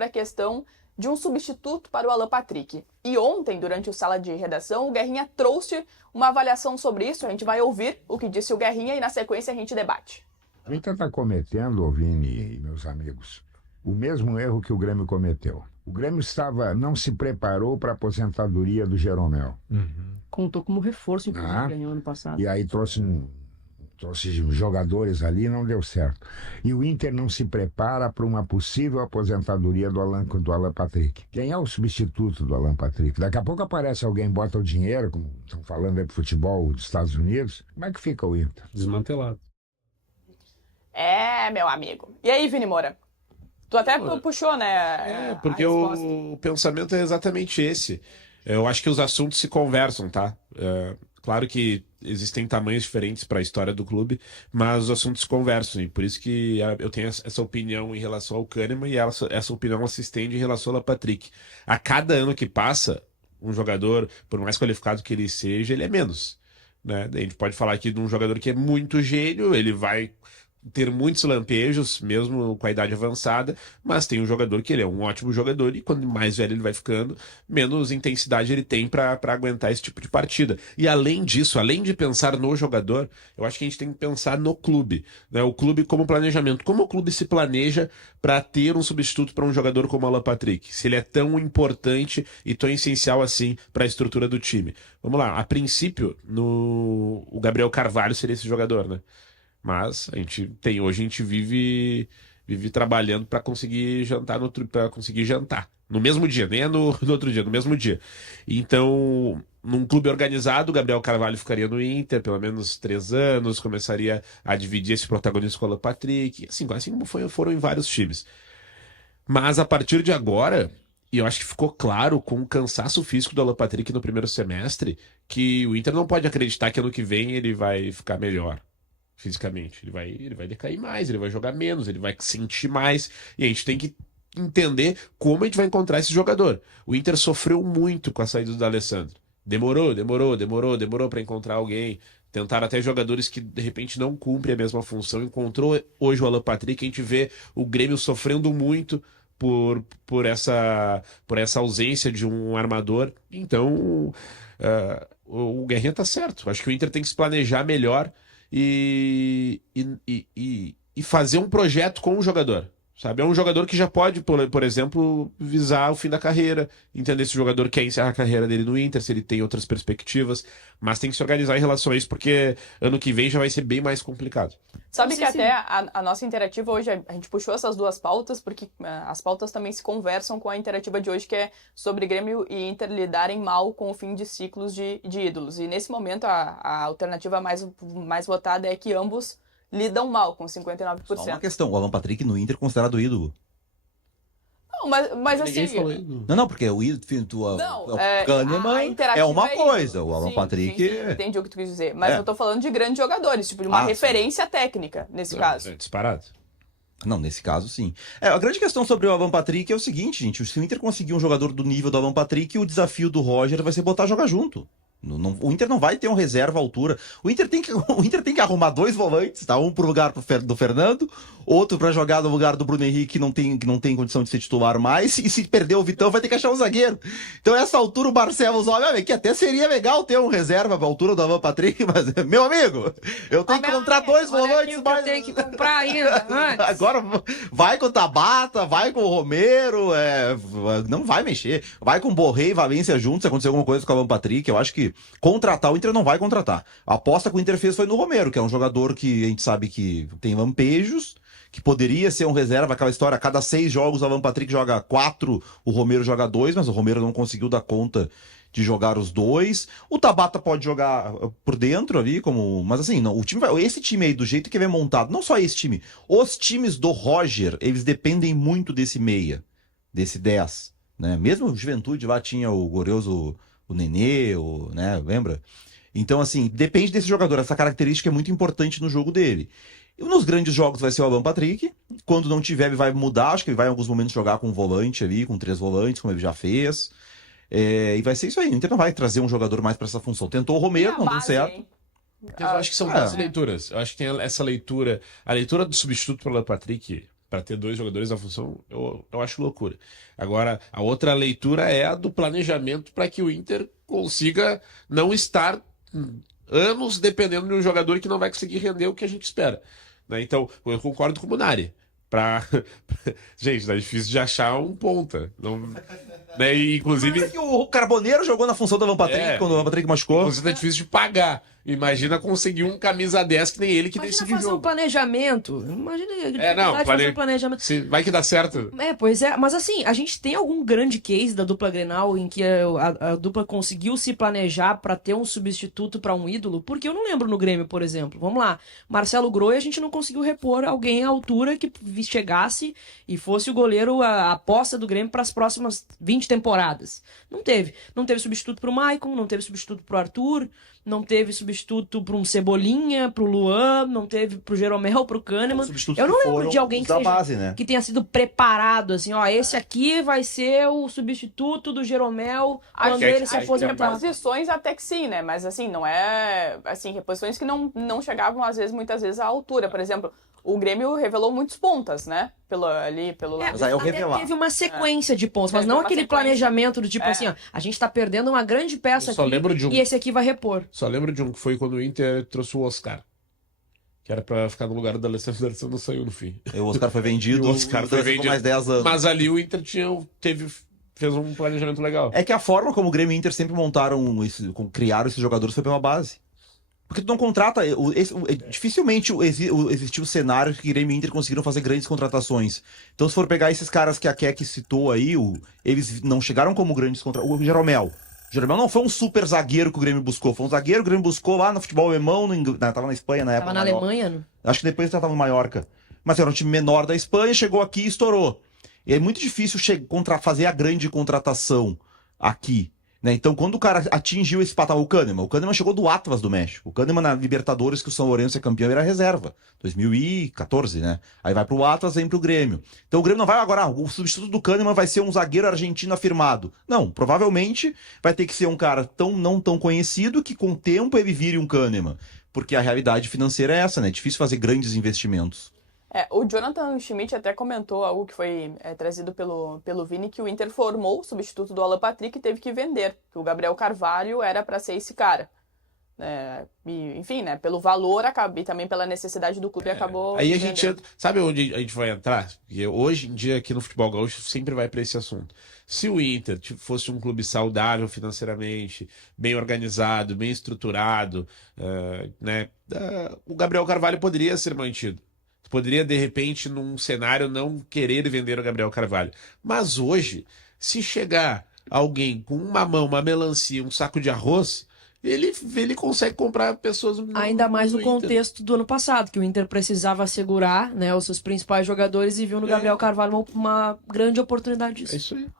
sobre a questão de um substituto para o Alan Patrick. E ontem, durante o Sala de Redação, o Guerrinha trouxe uma avaliação sobre isso. A gente vai ouvir o que disse o Guerrinha e, na sequência, a gente debate. O Inter está cometendo, Vini e meus amigos, o mesmo erro que o Grêmio cometeu. O Grêmio não se preparou para a aposentadoria do Jeromel. Contou como reforço, inclusive, ganhou ano passado. E aí trouxe jogadores ali e não deu certo. E o Inter não se prepara para uma possível aposentadoria do Alan Patrick. Quem é o substituto do Alan Patrick? Daqui a pouco aparece alguém, bota o dinheiro, como estão falando aí pro futebol dos Estados Unidos. Como é que fica o Inter? Desmantelado. Meu amigo. E aí, Vini Moura? Tu até puxou, né? Porque o pensamento é exatamente esse. Eu acho que os assuntos se conversam, tá? Claro que existem tamanhos diferentes para a história do clube, mas os assuntos se conversam. E por isso que eu tenho essa opinião em relação ao Kahneman e essa opinião se estende em relação ao Patrick. A cada ano que passa, um jogador, por mais qualificado que ele seja, ele é menos. Né? A gente pode falar aqui de um jogador que é muito gênio, ele vai ter muitos lampejos, mesmo com a idade avançada, mas tem um jogador que ele é um ótimo jogador e quando mais velho ele vai ficando, menos intensidade ele tem para aguentar esse tipo de partida. E além disso, além de pensar no jogador, eu acho que a gente tem que pensar no clube, né? O clube como planejamento. Como o clube se planeja para ter um substituto para um jogador como o Alan Patrick? Se ele é tão importante e tão essencial assim para a estrutura do time. Vamos lá, a princípio, o Gabriel Carvalho seria esse jogador, né? Mas hoje a gente vive trabalhando para conseguir jantar no mesmo dia, nem é no outro dia, no mesmo dia. Então, num clube organizado, o Gabriel Carvalho ficaria no Inter pelo menos 3 anos, começaria a dividir esse protagonismo com o Alan Patrick, assim como foram em vários times. Mas a partir de agora, e eu acho que ficou claro com o cansaço físico do Alan Patrick no primeiro semestre, que o Inter não pode acreditar que ano que vem ele vai ficar melhor fisicamente. Ele vai decair mais, ele vai jogar menos, ele vai sentir mais. E a gente tem que entender como a gente vai encontrar esse jogador. O Inter sofreu muito com a saída do D'Alessandro. Demorou para encontrar alguém. Tentaram até jogadores que de repente não cumprem a mesma função. Encontrou hoje o Alan Patrick. A gente vê o Grêmio sofrendo muito por essa ausência de um armador. Então, o Guerrinha tá certo. Acho que o Inter tem que se planejar melhor e fazer um projeto com o jogador, sabe? É um jogador que já pode, por exemplo, visar o fim da carreira, entender se o jogador quer encerrar a carreira dele no Inter, se ele tem outras perspectivas, mas tem que se organizar em relação a isso, porque ano que vem já vai ser bem mais complicado. Sabe que até a nossa interativa hoje, a gente puxou essas duas pautas, porque as pautas também se conversam com a interativa de hoje, que é sobre Grêmio e Inter lidarem mal com o fim de ciclos de ídolos. E nesse momento, a alternativa mais votada é que ambos lidam mal, com 59%. Só uma questão, o Alan Patrick no Inter considerado ídolo. Não, mas assim... Não, porque o Kahneman é uma coisa, o Alan Patrick... Sim, entendi o que tu quis dizer, mas eu tô falando de grandes jogadores, tipo, de uma referência técnica, nesse caso. É disparado. Não, nesse caso, sim. A grande questão sobre o Alan Patrick é o seguinte, gente, se o Inter conseguir um jogador do nível do Alan Patrick, o desafio do Roger vai ser botar jogar junto. O Inter não vai ter um reserva à altura. O Inter tem que arrumar 2 volantes, tá? Um pro lugar do Fernando, outro pra jogar no lugar do Bruno Henrique, que não tem condição de ser titular mais, e se perder o Vitão vai ter que achar um zagueiro. Então essa altura o Barcelos olha, que até seria legal ter um reserva à altura do Alan Patrick, mas, meu amigo, eu tenho que encontrar 2 volantes mais... Eu tenho que comprar ainda antes. Agora vai com o Tabata, vai com o Romero, não vai mexer. Vai com o Borré e Valência juntos, se acontecer alguma coisa com o Alan Patrick, eu acho que contratar, o Inter não vai contratar. A aposta que o Inter fez foi no Romero, que é um jogador que a gente sabe que tem lampejos, que poderia ser um reserva, aquela história, a cada 6 jogos o Alan Patrick joga 4, o Romero joga 2, mas o Romero não conseguiu dar conta de jogar os 2. O Tabata pode jogar por dentro ali, mas assim, não, esse time aí, do jeito que ele é montado, não só esse time, os times do Roger, eles dependem muito desse meia, desse 10, né? Mesmo o Juventude lá tinha o glorioso o Nenê, né, lembra? Então, assim, depende desse jogador. Essa característica é muito importante no jogo dele. E nos grandes jogos vai ser o Alan Patrick. Quando não tiver, ele vai mudar. Acho que ele vai em alguns momentos jogar com um volante ali, com 3 volantes, como ele já fez. E vai ser isso aí. O Inter não vai trazer um jogador mais para essa função. Tentou o Romero, não deu certo. Eu acho que são 2 leituras. Eu acho que tem essa leitura. A leitura do substituto para o Alan Patrick, para ter 2 jogadores na função, eu acho loucura. Agora, a outra leitura é a do planejamento para que o Inter consiga não estar anos dependendo de um jogador que não vai conseguir render o que a gente espera. Né? Então, eu concordo com o Munari. Gente, tá difícil de achar um ponta. Não... Né? E, inclusive... Mas é que o Carboneiro jogou na função do Alan Patrick quando o Alan Patrick machucou. Inclusive, tá difícil de pagar. Imagina conseguir um camisa 10 que nem ele que Imagina decide o fazer um jogo. planejamento. Imagina fazer um planejamento. Vai que dá certo. Pois é. Mas assim, a gente tem algum grande case da dupla Grenal em que a dupla conseguiu se planejar pra ter um substituto pra um ídolo? Porque eu não lembro no Grêmio, por exemplo. Vamos lá. Marcelo Groi, a gente não conseguiu repor alguém à altura que chegasse e fosse o goleiro, a aposta do Grêmio para as próximas 20 temporadas. Não teve. Não teve substituto pro Maicon, não teve substituto pro Arthur, não teve substituto para um Cebolinha, pro Luan, não teve pro Jeromel, pro Kahneman. Eu não lembro de alguém que tenha sido preparado, assim, ó, esse aqui vai ser o substituto do Jeromel quando ele se aposentar. Reposições até que sim, né? Mas assim, não é... Assim, reposições que não chegavam, muitas vezes, à altura. Por exemplo, o Grêmio revelou muitos pontas, né? Pelo lado. Mas aí teve uma sequência de pontos, mas não aquele planejamento do tipo assim, ó, a gente tá perdendo uma grande peça aqui e esse aqui vai repor. Só lembro de um que foi quando o Inter trouxe o Oscar. Que era pra ficar no lugar do Alessandro. O Alessandro não saiu no fim. O Oscar foi vendido. O Oscar foi vendido mais 10 anos. Mas ali o Inter fez um planejamento legal. É que a forma como o Grêmio e o Inter sempre criaram esses jogadores foi pela base. Porque tu não contrata. Dificilmente existiu o cenário que Grêmio e Inter conseguiram fazer grandes contratações. Então, se for pegar esses caras que a Keck citou aí, eles não chegaram como grandes contratações. O Jeromel. O Jeromel não foi um super zagueiro que o Grêmio buscou. Foi um zagueiro que o Grêmio buscou lá no futebol alemão. Tava na Espanha na época. Tava na Alemanha, né? Acho que depois ele tava no Mallorca. Mas era um time menor da Espanha, chegou aqui e estourou. E é muito difícil fazer a grande contratação aqui. Né? Então, quando o cara atingiu esse patamar, o Kahneman chegou do Atlas do México. O Kahneman na Libertadores, que o São Lourenço é campeão, era reserva. 2014, né? Aí vai pro Atlas, vem pro Grêmio. Então o Grêmio não vai agora, o substituto do Kahneman vai ser um zagueiro argentino afirmado. Não, provavelmente vai ter que ser um cara não tão conhecido que com o tempo ele vire um Kahneman. Porque a realidade financeira é essa, né? É difícil fazer grandes investimentos. O Jonathan Schmidt até comentou algo que foi trazido pelo Vini, que o Inter formou o substituto do Alan Patrick e teve que vender, que o Gabriel Carvalho era para ser esse cara. E, enfim, né, pelo valor e também pela necessidade do clube acabou aí a vendendo. gente entra, sabe onde a gente vai entrar? Porque hoje em dia aqui no futebol gaúcho sempre vai para esse assunto. Se o Inter fosse um clube saudável financeiramente, bem organizado, bem estruturado, o Gabriel Carvalho poderia ser mantido. Poderia, de repente, num cenário, não querer vender o Gabriel Carvalho. Mas hoje, se chegar alguém com uma mão, uma melancia, um saco de arroz, ele consegue comprar pessoas ainda mais no Inter. contexto do ano passado, que o Inter precisava assegurar, né, os seus principais jogadores e viu no Gabriel Carvalho uma grande oportunidade disso. É isso aí.